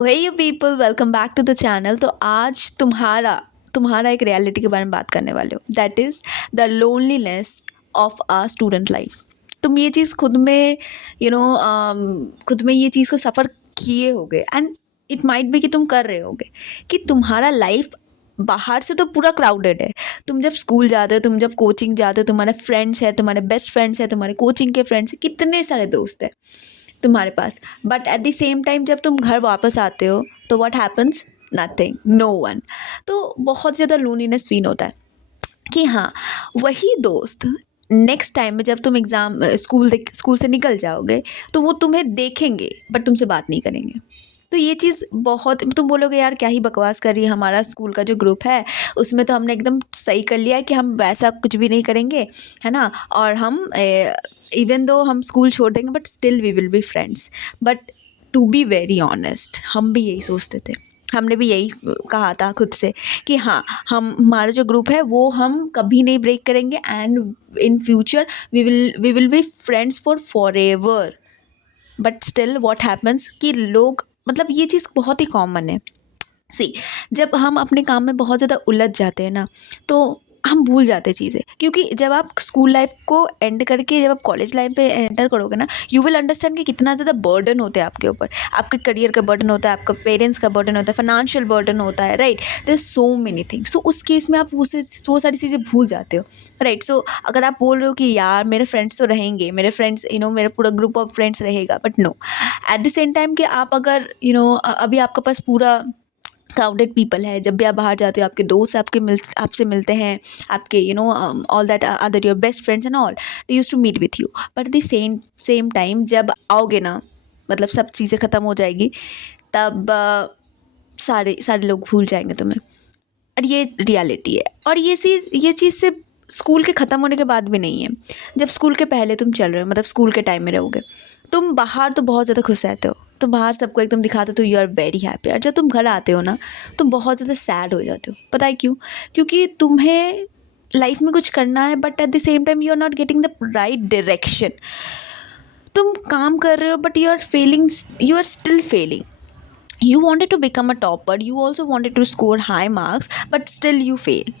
Hey you people, welcome back to the channel. तो आज तुम्हारा एक रियलिटी के बारे में बात करने वाले हो, that is the loneliness of a student life. तुम ये चीज़ खुद में खुद में ये चीज़ को सफ़र किए होगे, एंड इट माइट बी कि तुम कर रहे होगे कि तुम्हारा लाइफ बाहर से तो पूरा क्राउडेड है। तुम जब स्कूल जाते हो, तुम जब कोचिंग जाते हो, तुम्हारे फ्रेंड्स हैं, तुम्हारे बेस्ट फ्रेंड्स हैं, तुम्हारे कोचिंग के फ्रेंड्स हैं, कितने सारे दोस्त हैं तुम्हारे पास। But at the same time जब तुम घर वापस आते हो तो what happens? Nothing, no one. तो बहुत ज़्यादा लोनलीनेस फील होता है कि हाँ, वही दोस्त नेक्स्ट टाइम में जब तुम स्कूल से निकल जाओगे तो वो तुम्हें देखेंगे बट तुमसे बात नहीं करेंगे। तो ये चीज़ बहुत, तुम बोलोगे यार क्या ही बकवास कर रही है, हमारा स्कूल का जो ग्रुप है उसमें तो हमने एकदम सही कर लिया है कि हम वैसा कुछ भी नहीं करेंगे, है ना। और हम इवन दो हम स्कूल छोड़ देंगे but still we will be friends. But to be very honest, हम भी यही सोचते थे, हमने भी यही कहा था खुद से कि हाँ, हम हमारा जो ग्रुप है वो हम कभी नहीं ब्रेक करेंगे, and in future we will be friends for ever. But still what happens कि लोग, मतलब ये चीज़ बहुत ही कॉमन है। सी, जब हम अपने काम में बहुत ज़्यादा उलझ जाते हैं ना, तो हम भूल जाते हैं चीज़ें। क्योंकि जब आप स्कूल लाइफ को एंड करके जब आप कॉलेज लाइफ पे एंटर करोगे ना, यू विल अंडरस्टैंड कि कितना ज़्यादा बर्डन होता है आपके ऊपर। आपके करियर का बर्डन होता है, आपका पेरेंट्स का बर्डन होता है, फाइनेंशियल बर्डन होता है, right. There so many things. तो उस केस में आप वो सारी चीज़ें भूल जाते हो, राइट। सो अगर आप बोल रहे हो कि यार मेरे फ्रेंड्स तो रहेंगे, मेरे फ्रेंड्स मेरा पूरा ग्रुप ऑफ फ्रेंड्स रहेगा, but no, at the same time कि आप अगर अभी आपके पास पूरा क्राउडेड पीपल है, जब भी आप बाहर जाते हो आपके दोस्त आपसे मिलते हैं, आपके all that other your best friends and all, they use to meet with you. But the same time जब आओगे ना, मतलब सब चीज़ें ख़त्म हो जाएगी, तब सारे सारे लोग भूल जाएंगे तुम्हें। और ये रियलिटी है। और ये चीज़ सिर्फ स्कूल के ख़त्म होने के बाद भी नहीं है। जब स्कूल के पहले तुम चल रहे हो, मतलब स्कूल के टाइम में रहोगे, तुम बाहर तो बहुत ज़्यादा खुश रहते हो, तो बाहर सबको एकदम दिखाते हो तो यू आर वेरी हैप्पी। और जब तुम घर आते हो ना, तुम बहुत ज़्यादा सैड हो जाते हो। पता है क्यों? क्योंकि तुम्हें लाइफ में कुछ करना है but at the same time you are not getting the right direction. तुम काम कर रहे हो but you are still failing. You wanted to become a topper, you also wanted to score high marks, but still you fail.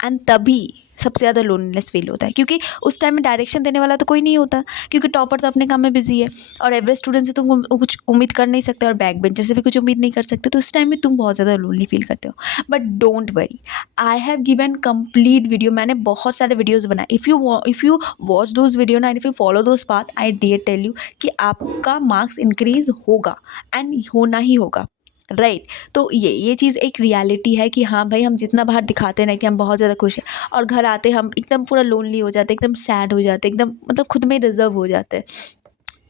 And तभी सबसे ज़्यादा loneliness feel होता है, क्योंकि उस टाइम में डायरेक्शन देने वाला तो कोई नहीं होता, क्योंकि टॉपर तो अपने काम में बिजी है, और एवरेज स्टूडेंट से तुम कुछ उम्मीद कर नहीं सकते, और बैक बेंचर से भी कुछ उम्मीद नहीं कर सकते। तो उस टाइम में तुम बहुत ज़्यादा लोनली फील करते हो। But don't worry, I have given complete video, मैंने बहुत सारे वीडियोज़ बनाए। If you watch those video ना, if you follow those path, I dare tell you कि आपका मार्क्स इंक्रीज होगा, एंड होना ही होगा, राइट। तो ये चीज़ एक रियलिटी है कि हाँ भाई, हम जितना बाहर दिखाते हैं ना कि हम बहुत ज़्यादा खुश हैं, और घर आते हम एकदम पूरा लोनली हो जाते हैं, एकदम सैड हो जाते हैं, एकदम मतलब खुद में रिजर्व हो जाते हैं।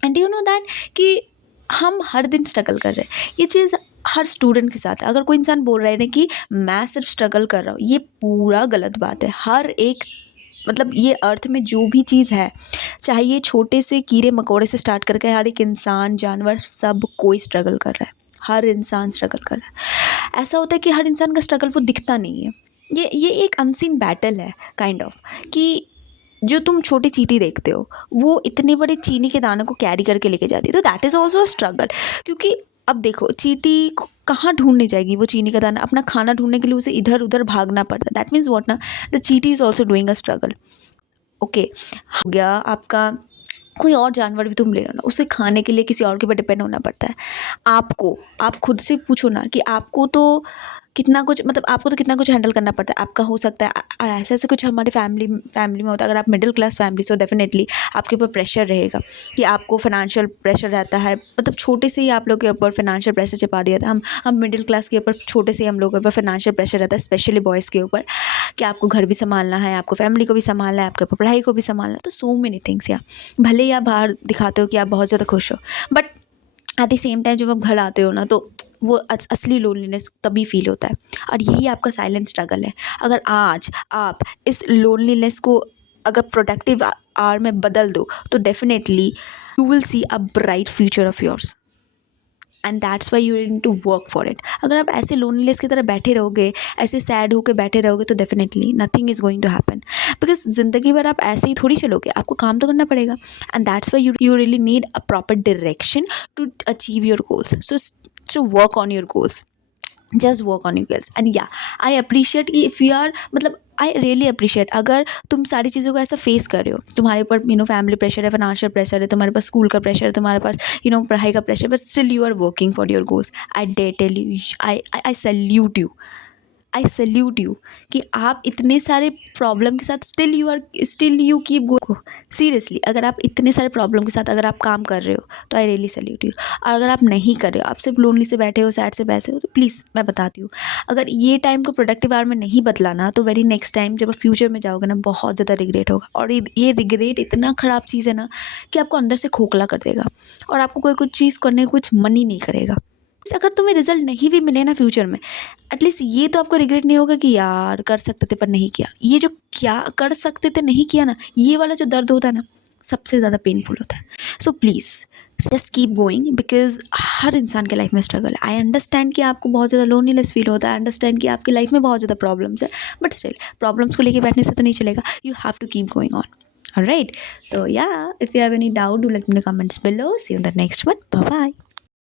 एंड यू नो दैट कि हम हर दिन स्ट्रगल कर रहे हैं। ये चीज़ हर स्टूडेंट के साथ है। अगर कोई इंसान बोल रहा है ना कि मैं सिर्फ स्ट्रगल कर रहा हूँ, ये पूरा गलत बात है। हर एक, मतलब ये अर्थ में जो भी चीज़ है, चाहे ये छोटे से कीड़े मकोड़े से स्टार्ट करके हर एक इंसान, जानवर, सब कोई स्ट्रगल कर रहा है। हर इंसान स्ट्रगल कर रहा है। ऐसा होता है कि हर इंसान का स्ट्रगल वो दिखता नहीं है। ये एक अनसीन बैटल है, काइंड ऑफ, कि जो तुम छोटी चींटी देखते हो वो इतने बड़े चीनी के दाने को कैरी करके लेके जाती है, तो that is also a struggle. क्योंकि अब देखो, चींटी कहाँ ढूंढने जाएगी? वो चीनी का दाना, अपना खाना ढूंढने के लिए उसे इधर उधर भागना पड़ता है। दैट मीन्स वॉट ना, द चींटी is also doing a struggle. Okay, हो गया आपका। कोई और जानवर भी तुम ले लो ना, उसे खाने के लिए किसी और के ऊपर डिपेंड होना पड़ता है। आप खुद से पूछो ना कि आपको तो कितना कुछ, मतलब आपको तो कितना कुछ हैंडल करना पड़ता है। आपका हो सकता है ऐसे ऐसे कुछ हमारे फैमिली में होता है। अगर आप मिडिल क्लास फैमिली से हो, डेफिनेटली आपके ऊपर प्रेशर रहेगा कि आपको फाइनेंशियल प्रेशर रहता है। मतलब छोटे से ही आप लोग के ऊपर फाइनेंशियल प्रेशर छिपा दिया था। हम मिडिल क्लास के ऊपर छोटे से ही हम लोग के ऊपर फाइनेंशियल प्रेशर रहता है, स्पेशली बॉयज़ के ऊपर, कि आपको घर भी संभालना है, आपको फैमिली को भी संभालना है, आपके ऊपर पढ़ाई को भी संभालना है। तो सो मेनी थिंग्स। या भले ही आप बाहर दिखाते हो कि आप बहुत ज़्यादा खुश हो, but at the same time जब आप घर आते हो ना, तो वो असली लोनलीनेस तभी फील होता है। और यही आपका साइलेंट स्ट्रगल है। अगर आज आप इस लोनलीनेस को अगर प्रोडक्टिव आवर में बदल दो, तो definitely you will see a bright future of yours, and that's why you need to work for it. अगर आप ऐसे लोनलीनेस की तरह बैठे रहोगे, ऐसे सैड होकर बैठे रहोगे, तो definitely nothing is going to happen. Because ज़िंदगी भर आप ऐसे ही थोड़ी चलोगे, आपको काम तो करना पड़ेगा, and that's why you really need a proper direction to achieve your goals. So to work on your goals. Just work on you goals and yeah I appreciate कि इफ़ यू आर मतलब I really appreciate अगर तुम सारी चीज़ों को ऐसा face कर रहे हो, तुम्हारे ऊपर फैमिली प्रेशर है, फाइनेंशियल प्रेशर है, तुम्हारे पास स्कूल का प्रेशर है, तुम्हारे पास पढ़ाई का pressure, but still you are working for your goals. I'd tell you, I salute you, I salute you कि आप इतने सारे प्रॉब्लम के साथ still you keep go. Seriously, अगर आप इतने सारे प्रॉब्लम के साथ अगर आप काम कर रहे हो तो आई रियली सैल्यूट यू. और अगर आप नहीं कर रहे हो, आप सिर्फ लोनली से बैठे हो, सैड से बैठे हो, तो प्लीज़ मैं बताती हूँ, अगर ये टाइम को प्रोडक्टिव आवर में नहीं बदलाना तो वेरी नेक्स्ट टाइम जब आप फ्यूचर में जाओगे ना, बहुत ज़्यादा रिग्रेट होगा. और ये रिग्रेट इतना ख़राब चीज़ है ना कि आपको अंदर से खोखला कर देगा और आपको कोई कुछ चीज़ करने को कुछ मन ही नहीं करेगा. अगर तुम्हें रिजल्ट नहीं भी मिले ना फ्यूचर में, एटलीस्ट ये तो आपको रिग्रेट नहीं होगा कि यार कर सकते थे पर नहीं किया. ये जो क्या कर सकते थे नहीं किया ना, ये वाला जो दर्द होता है ना, सबसे ज़्यादा पेनफुल होता है. So please just keep going, because हर इंसान के लाइफ में स्ट्रगल है. आई अंडरस्टैंड कि आपको बहुत ज़्यादा लोनलीनेस फील होता है, आई अंडरस्टैंड कि आपकी लाइफ में बहुत ज़्यादा प्रॉब्लम्स है, बट स्टिल प्रॉब्लम्स को लेके बैठने से तो नहीं चलेगा. You have to keep going on. Alright, so yeah, if you have any doubt, do let me know in the comments below. See you in the next one. Bye bye.